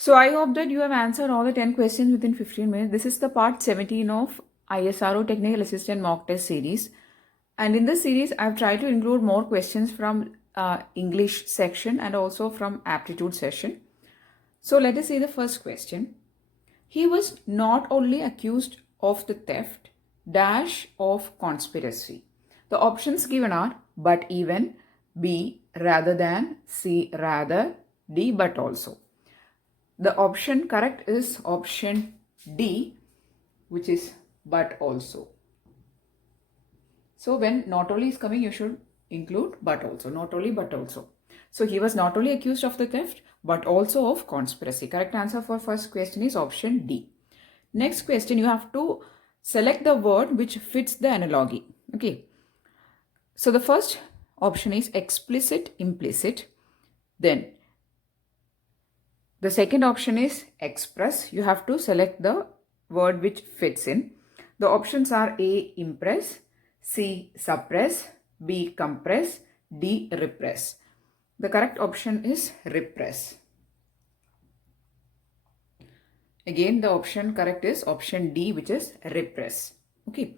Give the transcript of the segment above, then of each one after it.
So I hope that you have answered all the 10 questions within 15 minutes. This is the part 17 of ISRO Technical Assistant Mock Test Series. And in this series, I've tried to include more questions from English section and also from aptitude session. So let us see the first question. He was not only accused of the theft, dash of conspiracy. The options given are but even, B rather than, C rather, D but also. The option correct is option D, which is but also. So when not only is coming, you should include but also, not only but also. So he was not only accused of the theft, but also of conspiracy. Correct answer for first question is option D. Next question, you have to select the word which fits the analogy. Okay. So the first option is explicit, implicit. Then the second option is express. You have to select the word which fits in. The options are A, impress, C, suppress, B, compress, D, repress. The correct option is repress. Again, the option correct is option D, which is repress. Okay.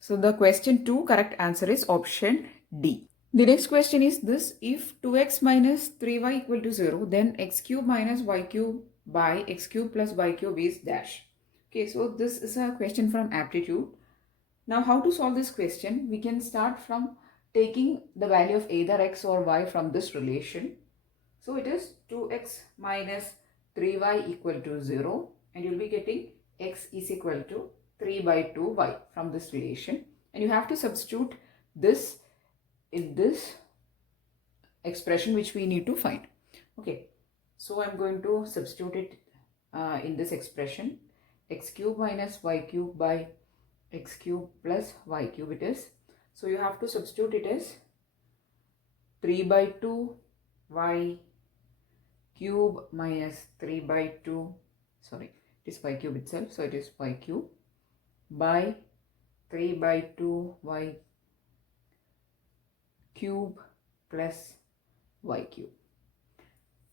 So the question 2 correct answer is option D. The next question is this: if 2x minus 3y equal to 0, then x cube minus y cube by x cube plus y cube is dash. Okay, so this is a question from aptitude. Now how to solve this question? We can start from taking the value of either x or y from this relation. So it is 2x minus 3y equal to 0, and you'll be getting x is equal to 3 by 2y from this relation. And you have to substitute this in this expression which we need to find. Okay, so I'm going to substitute it in this expression. X cube minus y cube by x cube plus y cube it is. So you have to substitute it as 3 by 2 y cube minus 3 by 2, sorry, it is y cube itself, so it is y cube by 3 by 2 y cube plus y cube.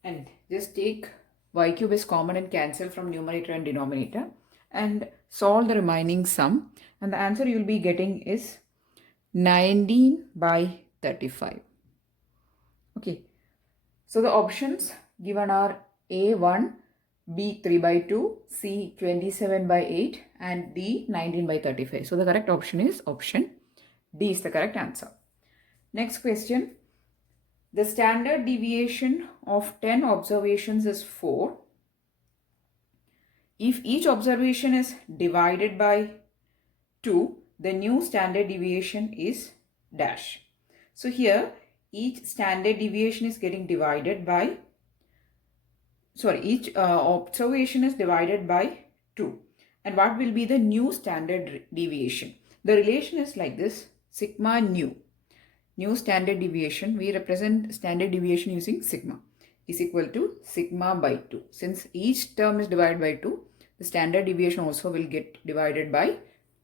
And just take y cube is common and cancel from numerator and denominator and solve the remaining sum, and the answer you will be getting is 19 by 35. Okay, so the options given are A1, B 3 by 2, C 27 by 8 and D 19 by 35. So the correct option is option D is the correct answer. Next question. The standard deviation of 10 observations is 4. If each observation is divided by 2, the new standard deviation is dash. So here each standard deviation is getting divided by, each observation is divided by 2. And what will be the new standard deviation? The relation is like this: sigma nu. New standard deviation, we represent standard deviation using sigma, is equal to sigma by 2. Since each term is divided by 2, the standard deviation also will get divided by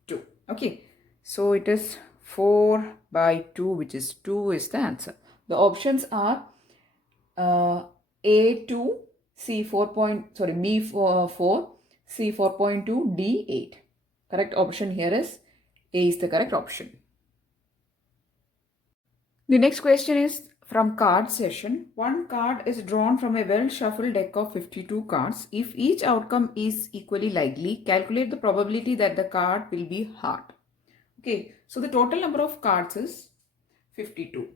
2. Okay, so it is 4 by 2, which is 2 is the answer. The options are A2, C4 B4, C4.2, D8. Correct option here is A is the correct option. The next question is from card session. One card is drawn from a well-shuffled deck of 52 cards. If each outcome is equally likely, calculate the probability that the card will be heart. Okay, so the total number of cards is 52,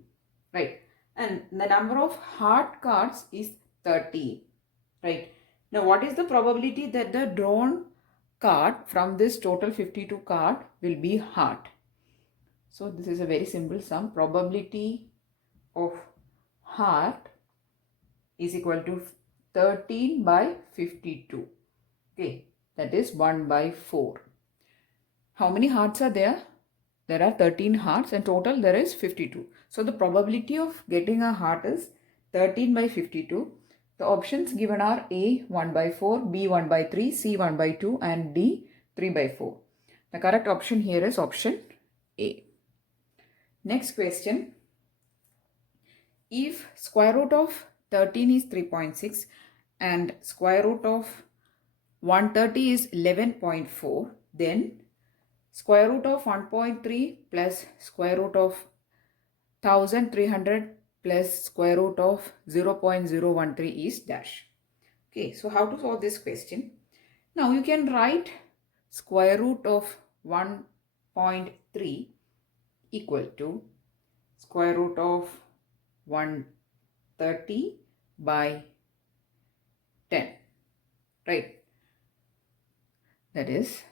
right? And the number of heart cards is 13, right? Now, what is the probability that the drawn card from this total 52 card will be heart? So this is a very simple sum. Probability of heart is equal to 13 by 52. Okay, that is 1 by 4. How many hearts are there? There are 13 hearts and total there is 52. So the probability of getting a heart is 13 by 52. The options given are A 1 by 4, B 1 by 3, C 1 by 2 and D 3 by 4. The correct option here is option A. Next question. If square root of 13 is 3.6 and square root of 130 is 11.4. Then square root of 1.3 plus square root of 1300 plus square root of 0.013 is dash. Okay, so how to solve this question? Now you can write square root of 1.3 equal to square root of 130 by 10, right? That is,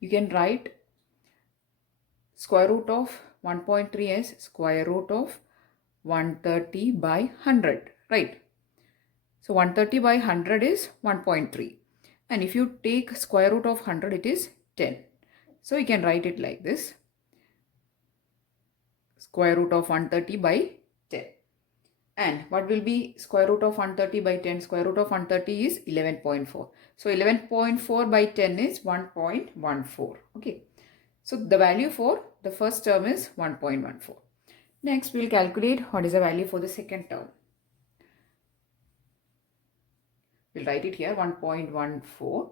you can write square root of 1.3 as square root of 130 by 100, right? So 130 by 100 is 1.3. And if you take square root of 100, it is 10. So you can write it like this. Square root of 130 by 10. And what will be square root of 130 by 10? Square root of 130 is 11.4. So 11.4 by 10 is 1.14. Okay. So the value for the first term is 1.14. Next, we will calculate what is the value for the second term. We'll write it here, 1.14.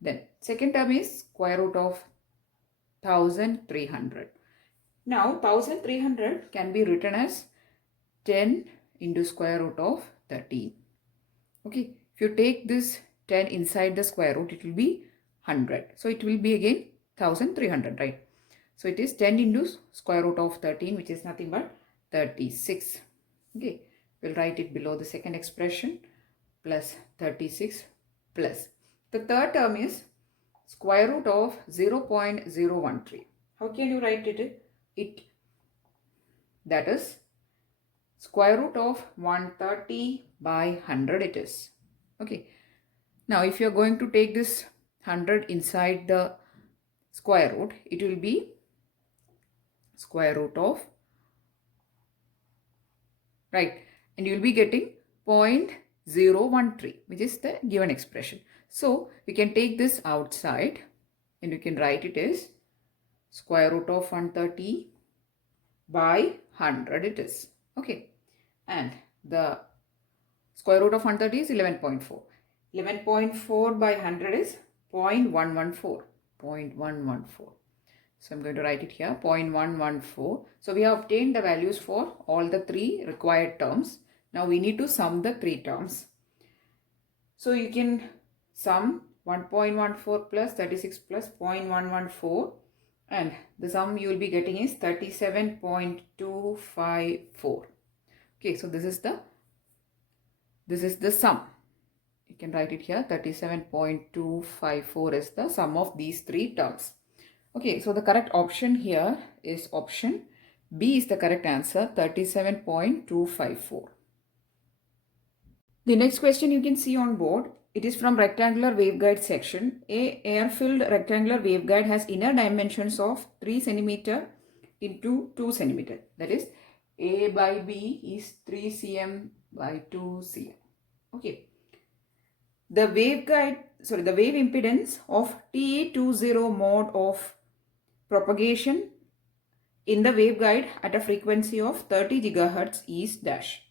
Then second term is square root of 1300. Now 1300 can be written as 10 into square root of 13. Okay, if you take this 10 inside the square root, it will be 100. So it will be again 1300, right? So it is 10 into square root of 13, which is nothing but 36. Okay, we'll write it below the second expression, plus 36 plus. The third term is square root of 0.013. How can you write it? That is square root of 130 by 100 it is. Okay. Now if you are going to take this 100 inside the square root, it will be square root of, right, and you will be getting 0.013, which is the given expression. So we can take this outside and you can write it as square root of 130 by 100 it is. Okay, and the square root of 130 is 11.4. 11.4 by 100 is 0.114. 0.114. So I'm going to write it here, 0.114. So we have obtained the values for all the three required terms. Now we need to sum the three terms. So you can sum 1.14 plus 36 plus 0.114, and the sum you will be getting is 37.254. Okay, so this is the sum. You can write it here, 37.254 is the sum of these three terms. Okay, so the correct option here is option B is the correct answer, 37.254. The next question you can see on board. It is from rectangular waveguide section. A air-filled rectangular waveguide has inner dimensions of 3 cm into 2 cm. That is, A by B is 3 cm by 2 cm. Okay. The wave impedance of TE20 mode of propagation in the waveguide at a frequency of 30 GHz is dash.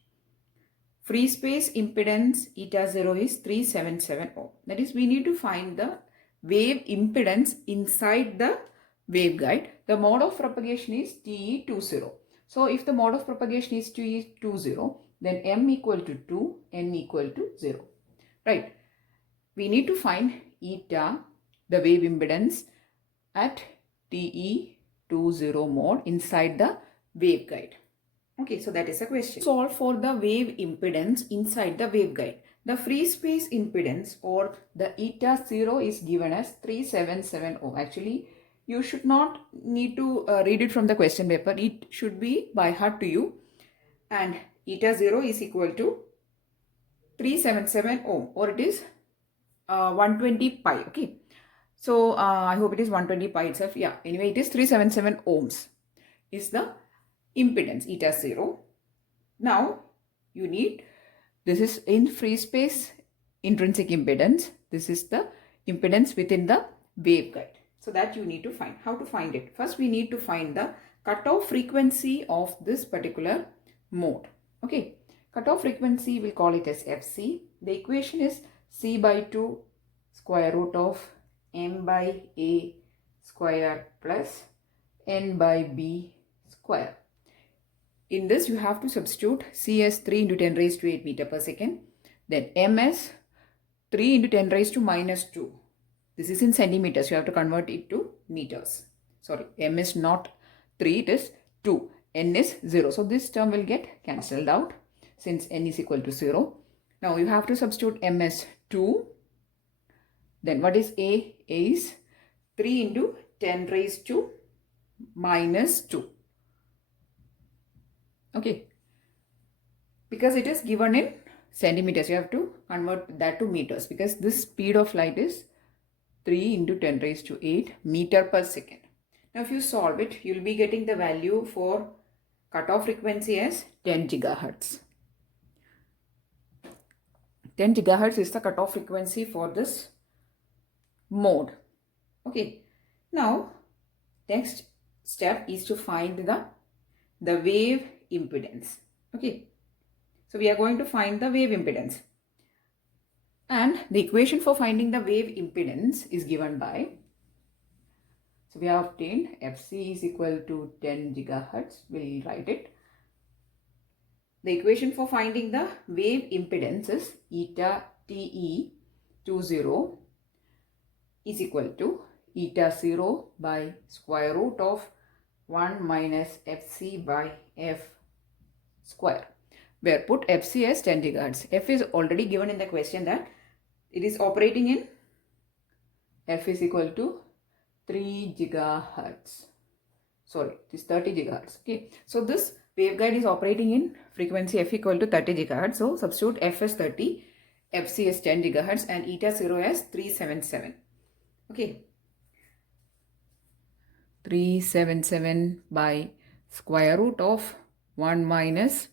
Free space impedance eta 0 is 377 ohm. That is, we need to find the wave impedance inside the waveguide. The mode of propagation is TE20. So if the mode of propagation is TE20, then m equal to 2, n equal to 0. Right. We need to find eta, the wave impedance at TE20 mode inside the waveguide. Okay, so that is a question. Solve for the wave impedance inside the waveguide. The free space impedance or the eta 0 is given as 377 ohm. Actually, you should not need to read it from the question paper. It should be by heart to you. And eta 0 is equal to 377 ohm, or it is 120 pi. Okay. So I hope it is 120 pi itself. Yeah. Anyway, it is 377 ohms is the impedance eta 0. Now you need, this is in free space intrinsic impedance. This is the impedance within the waveguide. So that you need to find. How to find it? First we need to find the cutoff frequency of this particular mode. Okay. Cutoff frequency, we'll call it as FC. The equation is c by 2 square root of m by a square plus n by b square. In this you have to substitute c as 3 into 10 raised to 8 meter per second. Then m as 3 into 10 raised to minus 2. This is in centimeters. You have to convert it to meters. Sorry, m is not 3, it is 2. N is 0. So this term will get cancelled out since n is equal to 0. Now you have to substitute m as 2. Then what is a? A is 3 into 10 raised to minus 2. Okay. Because it is given in centimeters, you have to convert that to meters, because this speed of light is 3 into 10 raised to 8 meter per second. Now if you solve it, you will be getting the value for cutoff frequency as 10 gigahertz. 10 gigahertz is the cutoff frequency for this mode. Okay. Now next step is to find the wave impedance. Okay. So we are going to find the wave impedance. And the equation for finding the wave impedance is given by, so we have obtained Fc is equal to 10 gigahertz. We'll write it. The equation for finding the wave impedance is eta TE20 is equal to eta 0 by square root of 1 minus Fc by F square, where put Fc as 10 gigahertz. F is already given in the question that it is operating in, F is equal to 3 gigahertz. Sorry, it is 30 gigahertz. Okay, so this waveguide is operating in frequency F equal to 30 gigahertz. So substitute F as 30, Fc as 10 gigahertz and eta 0 as 377. Okay, 377 by square root of 1 minus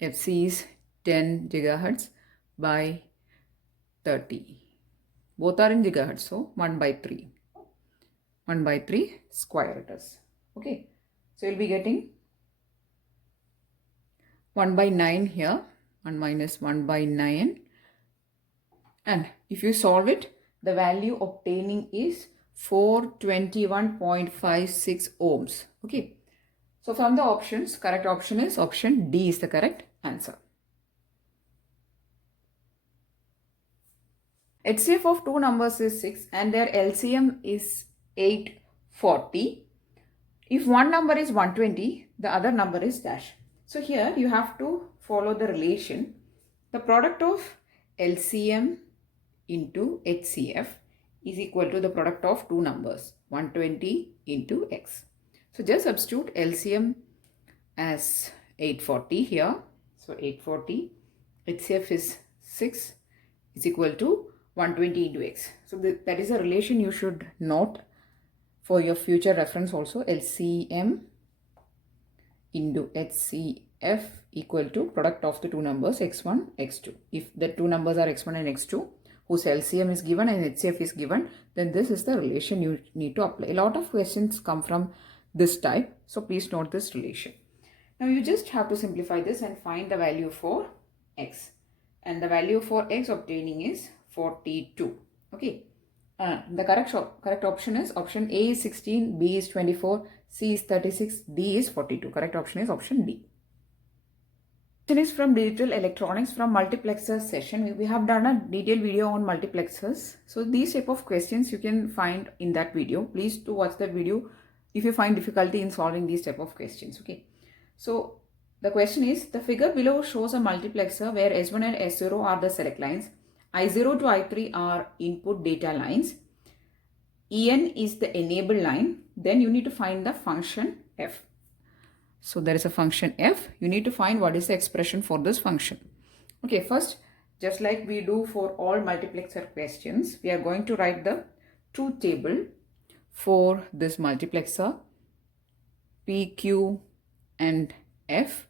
Fc is 10 gigahertz by 30. Both are in gigahertz, so 1 by 3. 1 by 3 square it is. Okay, so you'll be getting 1 by 9 here, 1 minus 1 by 9. And if you solve it, the value obtaining is 421.56 ohms. Okay, so from the options, correct option is option D is the correct answer. HCF of two numbers is 6 and their LCM is 840. If one number is 120, the other number is dash. So here you have to follow the relation. The product of LCM into HCF is equal to the product of two numbers, 120 into x. So just substitute LCM as 840 here. So 840, HCF is 6 is equal to 120 into x. So that is a relation you should note for your future reference also. LCM into HCF equal to product of the two numbers x1, x2. If the two numbers are x1 and x2 whose LCM is given and HCF is given, then this is the relation you need to apply. A lot of questions come from this type, so please note this relation. Now you just have to simplify this and find the value for x, and the value for x obtaining is 42. Okay, the correct option is option A is 16, B is 24, C is 36, D is 42. Correct option is option D. Question is from digital electronics from multiplexers session. We have done a detailed video on multiplexers. So these type of questions you can find in that video. Please do watch that video if you find difficulty in solving these type of questions. Okay. So the question is, the figure below shows a multiplexer where S1 and S0 are the select lines. I0 to I3 are input data lines. En is the enable line. Then you need to find the function f. So there is a function f. You need to find what is the expression for this function. Okay, first, just like we do for all multiplexer questions, we are going to write the truth table for this multiplexer P, Q and F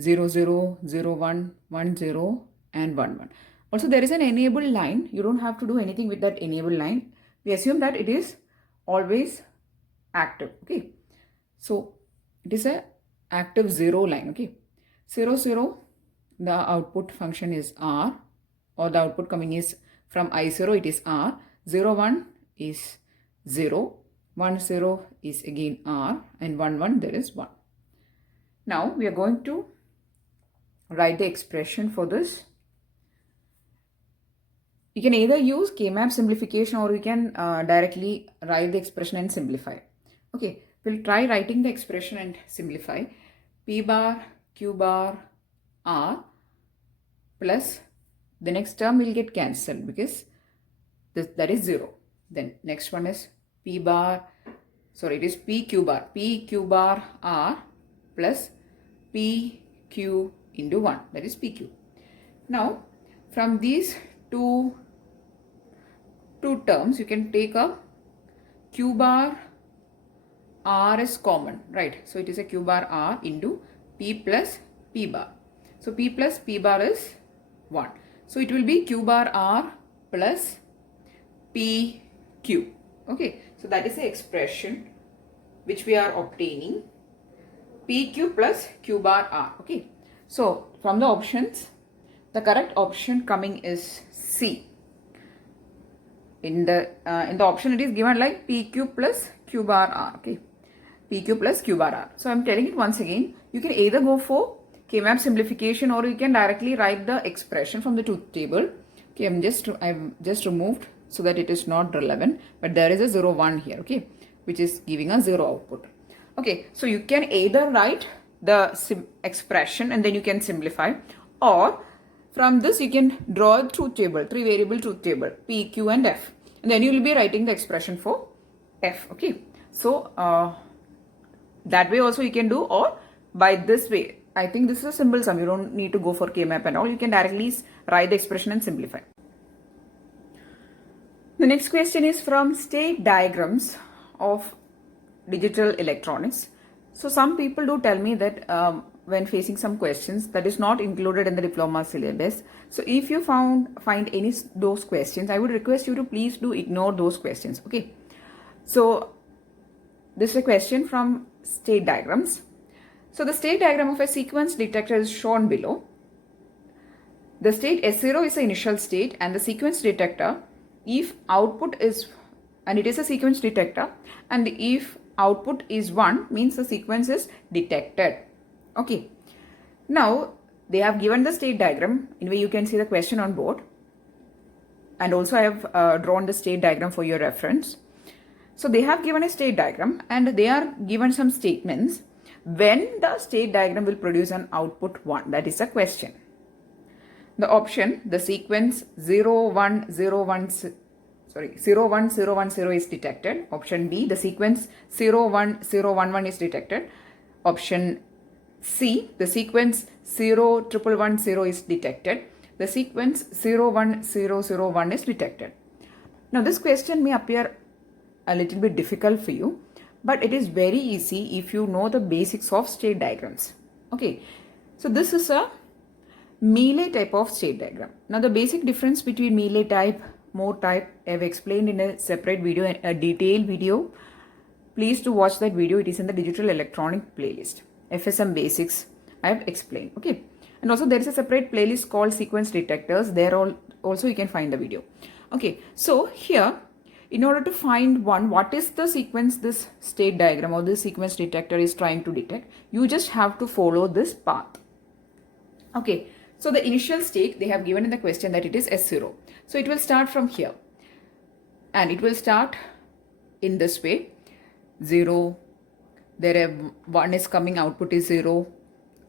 0, 0, 0, 1, 1, 0 and 1, 1. Also there is an enable line. You don't have to do anything with that enable line. We assume that it is always active. Okay, so it is a active 0 line. Okay, 0, 0 the output function is R, or the output coming is from I0, it is R. 0, 1 is 0. 1, 0 is again R, and 1, 1 there is 1. Now we are going to write the expression for this. You can either use K-map simplification, or you can directly write the expression and simplify. Okay, we'll try writing the expression and simplify. P bar Q bar R plus the next term will get cancelled because that is 0. Then next one is P bar, sorry, it is PQ bar R plus PQ into 1, that is PQ. Now from these two terms, you can take a Q bar R is common, right? So it is a Q bar R into P plus P bar. So P plus P bar is 1. So it will be Q bar R plus PQ. Okay, so that is the expression which we are obtaining. PQ plus Q bar R. Okay, so from the options, the correct option coming is C. In the option it is given like PQ plus Q bar R. Okay, PQ plus Q bar R. So I am telling it once again. You can either go for K-map simplification, or you can directly write the expression from the truth table. Okay, I've just removed so that it is not relevant, but there is a 0, 1 here. Okay, which is giving a 0 output. Okay, so you can either write the expression and then you can simplify, or from this you can draw a truth table, 3 variable truth table, P, Q and F, and then you will be writing the expression for F. Okay, so that way also you can do, or by this way. I think this is a simple sum. You don't need to go for K-map and all. You can directly write the expression and simplify. The next question is from state diagrams of digital electronics. So some people do tell me that when facing some questions that is not included in the diploma syllabus. So if you find any those questions, I would request you to please do ignore those questions. Okay. So this is a question from state diagrams. So the state diagram of a sequence detector is shown below. The state S0 is the initial state, and the sequence detector, if output is, and it is a sequence detector, and if output is 1, means the sequence is detected. Okay. Now they have given the state diagram in which you can see the question on board, and also I have drawn the state diagram for your reference. So they have given a state diagram and they are given some statements when the state diagram will produce an output 1. That is the question. The option, the sequence 01010 is detected. Option B, the sequence 01011 is detected. Option C, the sequence 011110 is detected. The sequence 01001 is detected. Now this question may appear a little bit difficult for you, but it is very easy if you know the basics of state diagrams. Okay, so this is a Mealy type of state diagram. Now the basic difference between Mealy type, mode type, I have explained in a separate video, a detailed video. Please do watch that video. It is in the digital electronic playlist. FSM basics I have explained. Okay, and also there is a separate playlist called sequence detectors. There also you can find the video. Okay, so here, in order to find what is the sequence this state diagram or this sequence detector is trying to detect, you just have to follow this path. Okay, so the initial state they have given in the question that it is S0. So it will start from here and it will start in this way. 0, there 1 is coming, output is 0,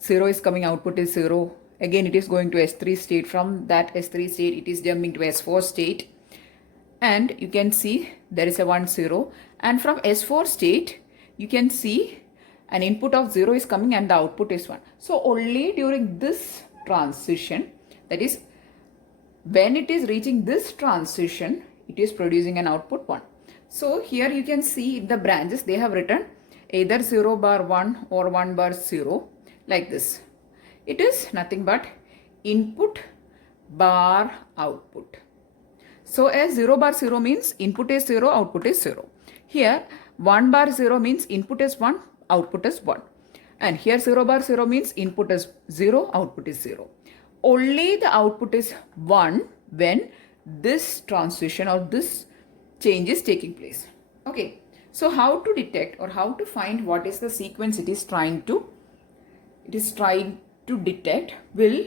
0 is coming, output is 0. Again it is going to S3 state. From that S3 state it is jumping to S4 state. And you can see there is a 1 0, and from S4 state you can see an input of 0 is coming and the output is 1. So only during this transition, that is when it is reaching this transition, it is producing an output 1. So here you can see the branches, they have written either 0 bar 1 or 1 bar 0 like this. It is nothing but input bar output. So as 0 bar 0 means input is 0, output is 0. Here 1 bar 0 means input is 1, output is 1. And here 0 bar 0 means input is 0, output is 0. only the output is 1 when this transition or this change is taking place. Okay, so how to detect or how to find what is the sequence it is trying to detect will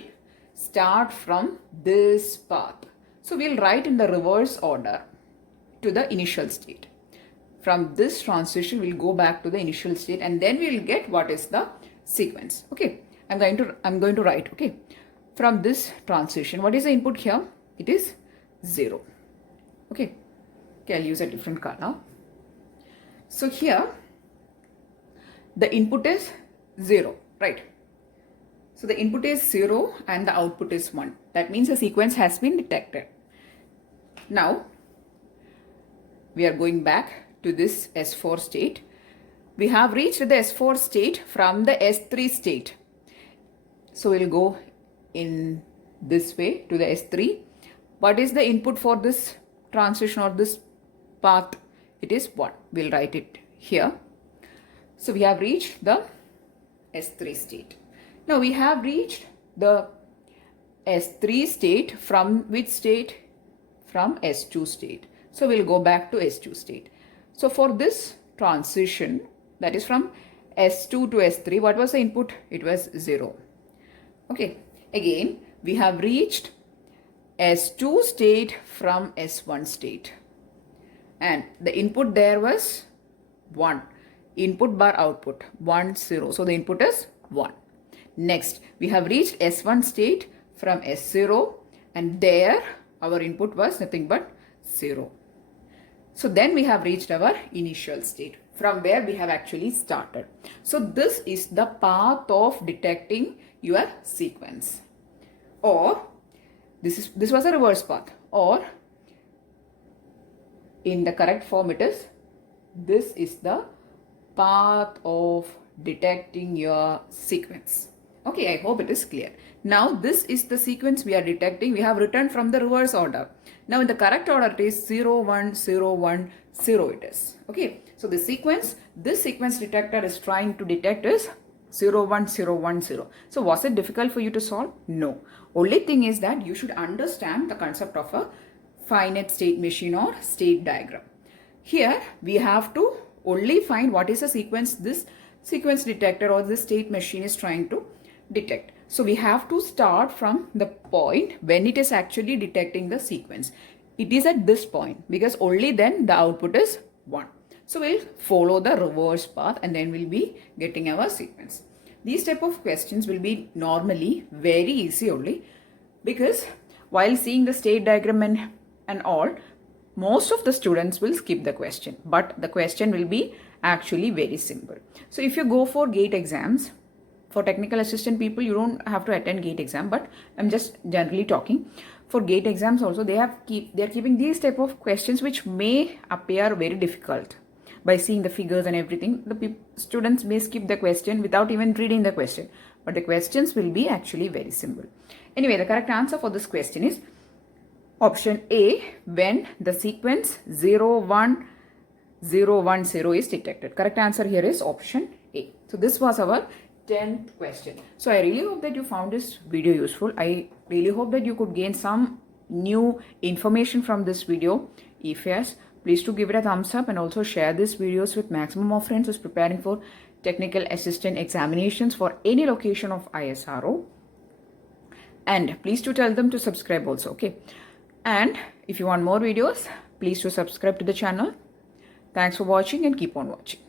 start from this path. So we'll write in the reverse order to the initial state. From this transition, we'll go back to the initial state and then we'll get what is the sequence. Okay, I'm going to write. Okay, from this transition, what is the input here? It is 0. Okay, I'll use a different color. So here, the input is 0, right? So the input is 0 and the output is 1. That means the sequence has been detected. Now, we are going back to this S4 state. We have reached the S4 state from the S3 state. So we'll go in this way to the S3. What is the input for this transition or this path? It is 1. We'll write it here. So we have reached the S3 state. Now we have reached the S3 state from which state? From S2 state. So we'll go back to S2 state. So for this transition, that is from S2 to S3, what was the input? It was 0. Okay, again, we have reached S2 state from S1 state. And the input there was 1. Input bar output, 1, 0. So the input is 1. Next, we have reached S1 state from S0 and there our input was nothing but 0. So then we have reached our initial state from where we have actually started. So this is the path of detecting your sequence. Or this was a reverse path, or in the correct form it is, this is the path of detecting your sequence. Okay, I hope it is clear. Now this is the sequence we are detecting. We have written from the reverse order. Now in the correct order it is 0, 1, 0, 1, 0 it is. Okay, so the sequence, this sequence detector is trying to detect is 0, 1, 0, 1, 0. So was it difficult for you to solve? No. Only thing is that you should understand the concept of a finite state machine or state diagram. Here we have to only find what is the sequence this sequence detector or this state machine is trying to detect. So we have to start from the point when it is actually detecting the sequence. It is at this point because only then the output is 1. So we'll follow the reverse path and then we'll be getting our sequence. These type of questions will be normally very easy only because while seeing the state diagram and all, most of the students will skip the question, but the question will be actually very simple. So if you go for GATE exams, for technical assistant people, you don't have to attend GATE exam, but I'm just generally talking. For GATE exams also, they are keeping these type of questions which may appear very difficult. By seeing the figures and everything, the students may skip the question without even reading the question. But the questions will be actually very simple. Anyway, the correct answer for this question is option A, when the sequence 0, 1, 0, 1, 0 is detected. Correct answer here is option A. So this was our 10th question. So I really hope that you found this video useful. I really hope that you could gain some new information from this video. If yes, please do give it a thumbs up and also share these videos with maximum of friends who's preparing for technical assistant examinations for any location of ISRO. And please do tell them to subscribe also, okay? And if you want more videos, please do subscribe to the channel. Thanks for watching and keep on watching.